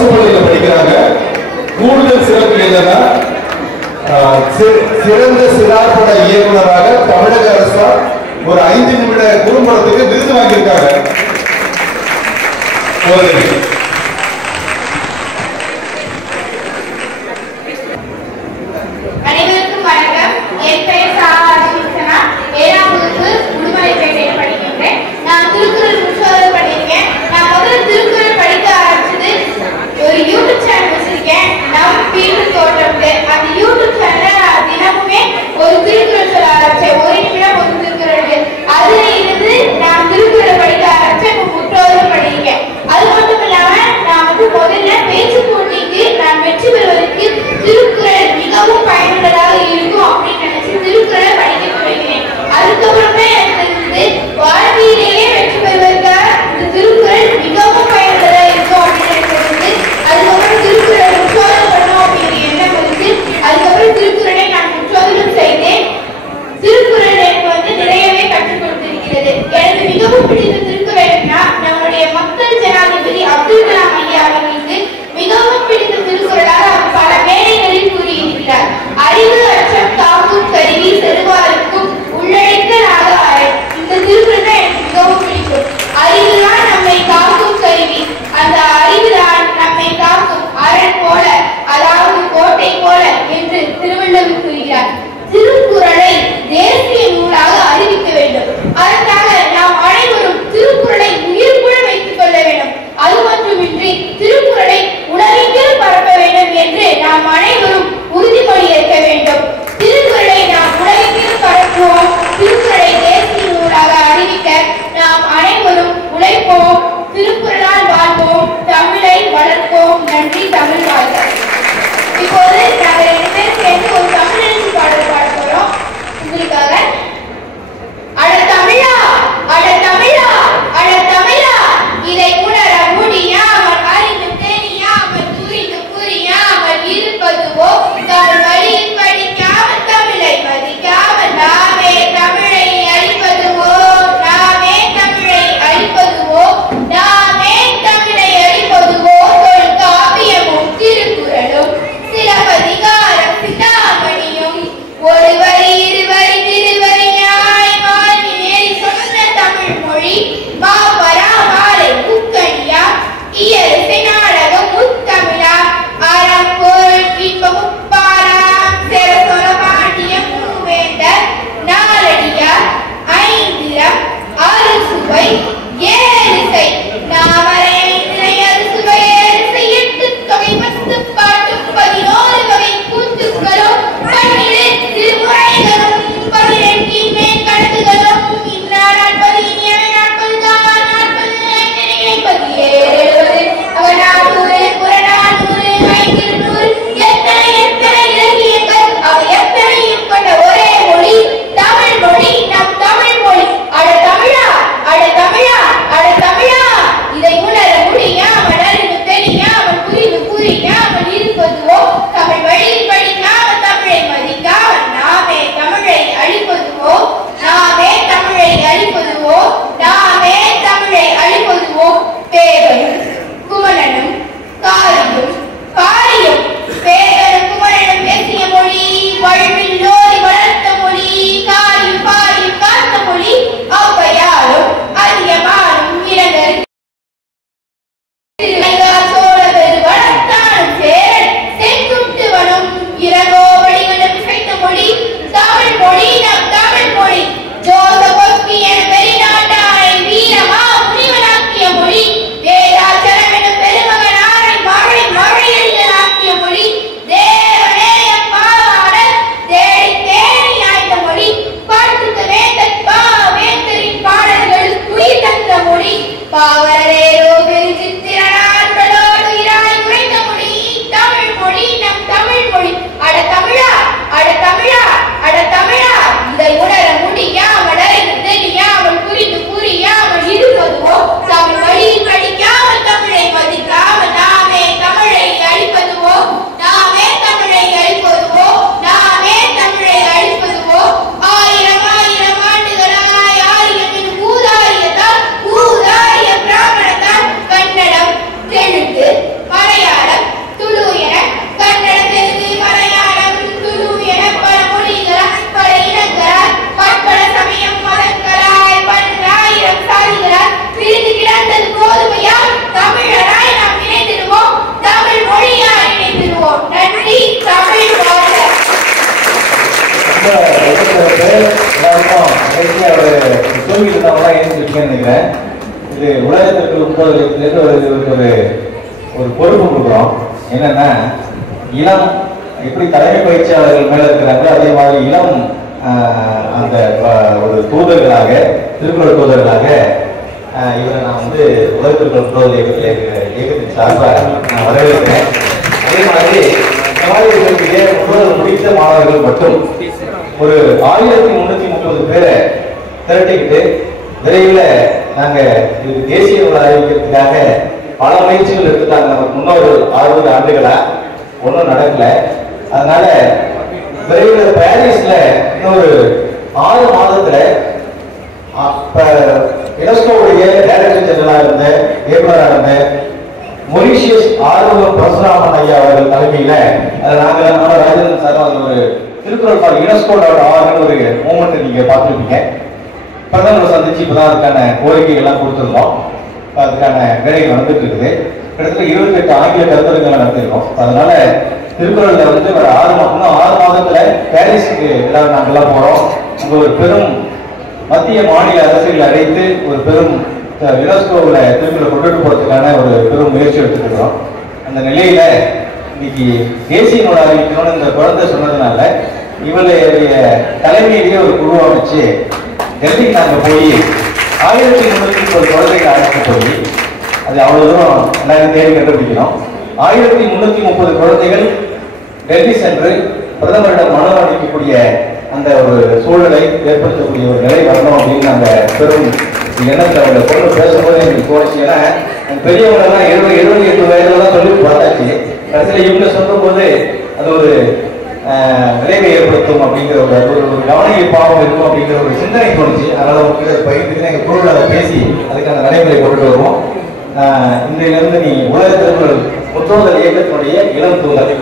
அரசு பள்ளியில் படிக்கிறாங்க. கூடுதல் சிறப்பு என்னன்னா சிறந்த சிறார்பட இயக்குநராக தமிழக அரசால் ஒரு 5 நிமிட குறும்படத்துக்கு விருது வாங்கியிருக்காங்க. அனைவருக்கும் வணக்கம். என் பெயர் சாரா. 7ஆம் வகுப்பு உடுமலைப்பேட்டையில் படிக்கின்றேன். நான் திருக்குறள் முற்றோதல் பண்ணியிருக்கேன். நான் முதல்ல திருக்குறள் படிக்க ஆரம்பிச்சது ஒரு யூடியூப் சேனல் வச்சிருக்கேன், நம் வீட்டு தோட்டம்னு. அந்த யூடியூப் சேனல்ல தினமுமே ஒரு திருக்குறள் சொல்ல ஆரம்பிச்சேன். ஒரு நிமிடம் ஒரு திருக்குறள். அதுல இருந்து நான் திருக்குறளை படிக்க ஆரம்பிச்சேன். இப்போ முற்றோதல் பண்ணியிருக்கேன். அது மட்டும் இல்லாம நான் முதல்ல பேச்சு போட்டிக்கு நான் வெற்றி பெறுவதற்கு திருக்குறள் மிகவும் பயனுள்ளதாக இருக்கும் அப்படின்னு நினைச்சு திருக்குறளை படிக்க தொடங்கினேன். அதுக்கப்புறமே எனக்கு வாழ்க்கையிலேயே வெற்றி பெறுவதற்காக இந்த திருக்குறள் மிகவும் பயனுள்ளதாக இருக்கும் அப்படின்னு நினைச்சிருந்து அதுக்கப்புறம் திருக்குறளை முற்றோதல் பண்ணணும் அப்படிங்கிற எண்ணம் இருந்து அதுக்கப்புறம் திருக்குறளை நான் முற்றோதலும் செய்தேன். திருக்குறள் எனக்கு நிறையவே கற்றுக் கொடுத்திருக்கிறது. எனக்கு மிகவும் பிடித்த திருக்குறள்னா நம்முடைய மக்கள் ஜனாதிபதி அப்துல் கலாம் ஐயா அவர்களுக்கு மிகவும் பிடித்த திருக்குறளாக அவர் பல மேடைகளில் கூறியிருக்கிறார். அறிவு அச்சம் காக்கும் கருவி செருவாருக்கும் உள்ளழைத்தலாக அரண். இந்த திருக்குறள் தான் எனக்கு மிகவும் பிடிக்கும். அறிவுதான் நம்மை காக்கும் கருவி, அந்த அறிவுதான் நம்மை காக்கும் அரண் போல, அதாவது கோட்டை போல என்று திருவள்ளுவர் கூறுகிறார். திருக்குறளை தேசிய நூலாக அறிவிக்க வேண்டும். அதற்காக நாம் அனைவரும் திருக்குறளை உயிர்ப்புடன் வைத்துக் கொள்ள வேண்டும். அது மட்டுமின்றி திருக்குறளை உலகெங்கிலும் பரப்ப வேண்டும் என்று நாம் அனைவரும் உறுதிமொழி ஏற்க வேண்டும். திருக்குறளை நாம் உலகெங்கிலும் பரப்புவோம். திருக்குறளை தேசிய நூலாக அறிவிக்க நாம் அனைவரும் உழைப்போம். திருக்குறளால் வாழ்வோம், தமிழை வளர்ப்போம். நன்றி. தமிழ் வாழ்க. இப்போது நாங்கள் 2 பேர் சேர்ந்து ஒரு தமிழ் பாடல் பாட போறோம் உங்களுக்காக. அட தமிழா, அட தமிழா, அட தமிழா, இதை உணர முடியாமல் அறிந்து தெரியாமல் புரிந்து புரியாமல் இருப்பதுவோ தன் வழியில் படிக்காமல் தமிழை மதிக்காமல் நாமே தமிழை அழிப்பதுவோ, நாமே தமிழை அழிப்பதுவோ, நாமே தெரிஞ்சுக்கன்னு நினைக்கிறேன். இது உலகத்திற்கு 30 ஒரு பொறுப்பு கொடுக்குறோம். என்னன்னா இளம் எப்படி தலைமை பயிற்சியாளர்கள் மேல இருக்கிறாங்களோ அதே மாதிரி இளம் அந்த ஒரு தூதர்களாக திருக்குறள் தூதர்களாக இவரை நான் வந்து உலக திருக்குறள் தூதர் இயக்கத்தின் சார்பாக நான் வரவேற்கிறேன். அதே மாதிரி மாணவர்களுடைய முதல் முடித்த மாணவர்கள் மட்டும் ஒரு 1330 பேரை திரட்டிக்கிட்டு விரைவில் நாங்க இது தேசிய விழா அறிவிக்கிறதுக்காக பல முயற்சிகள் எடுத்துட்டாங்க. நமக்கு முன்னொரு 60 ஆண்டுகளா ஒன்றும் நடக்கல. அதனால விரைவில் பாரிஸ்ல இன்னொரு 6 மாதத்துல யுனெஸ்கோவுடைய டைரக்டர் ஜெனரலாக இருந்த இயக்குநராக இருந்த மொரிஷியஸ் ஆர்வலர் பரசுராமன் ஐயா அவர்கள் தலைமையில நாங்கள் ராஜேந்திரன் சார் அதில் ஒரு திருக்குறள் ஃபார் யுனெஸ்கோ.org ஒரு மூமெண்ட் நீங்க பார்த்துருப்பீங்க. பிரதமரை சந்திச்சு இப்பதான் அதுக்கான கோரிக்கைகள் எல்லாம் கொடுத்துருந்தோம். அதுக்கான வேலைகள் நடந்துட்டு இருக்குது. கிட்டத்தட்ட 28 ஆங்கில கருத்தரங்களை நடத்திருக்கோம். அதனால திருக்குறள்ல வந்து ஒரு 6 மாதத்துல பாரிஸுக்கு எல்லாரும் நாங்கெல்லாம் போறோம். அங்க ஒரு பெரும் மத்திய மாநில அரசுகளை அழைத்து ஒரு பெரும் யுனெஸ்கோவில் திருக்குறள் கொண்டுட்டு போறதுக்கான ஒரு பெரும் முயற்சி எடுத்துக்கிறோம். அந்த நிலையில இன்னைக்கு தேசிய நூல் அறிவிக்கணும்னு இந்த குழந்தை சொன்னதுனால இவளுடைய தலைமையிலேயே ஒரு குழு அமைச்சு டெல்லிக்கு நாங்கள் போய் 1330 குழந்தைகளை அழைத்து போய் அது அவ்வளவு தூரம் எல்லாரும் தேடி கண்டுபிடிக்கணும். 1330 குழந்தைகள் டெல்லி சென்று பிரதமரிடம் மனு அளிக்கக்கூடிய அந்த ஒரு சூழலை ஏற்படுத்தக்கூடிய ஒரு நிலை வரணும் அப்படின்னு நாங்கள் பெரும் எண்ணத்தில் அவங்களை பொண்ணு பேசும்போது எங்களுக்கு தோணுச்சு. ஏன்னா பெரியவங்களெல்லாம் 78 வயதுலாம் சொல்லி பார்த்தாச்சு. கடைசியில் இவங்க சொல்லும் போது அது ஒரு விளைவை ஏற்படுத்தும் அப்படிங்கிற ஒரு கவன பாவம் இருக்கும் அப்படிங்கிற ஒரு சிந்தனை தோணுச்சு. அதனால உங்ககிட்ட பகிர்ந்து எங்கள் குழுவில் அதை பேசி அதுக்கான நடைமுறை கொண்டு வருவோம். இன்றையிலிருந்து நீ உலக திருக்குறள் முற்றோதல் இயக்கத்தினுடைய இளம் தூதர்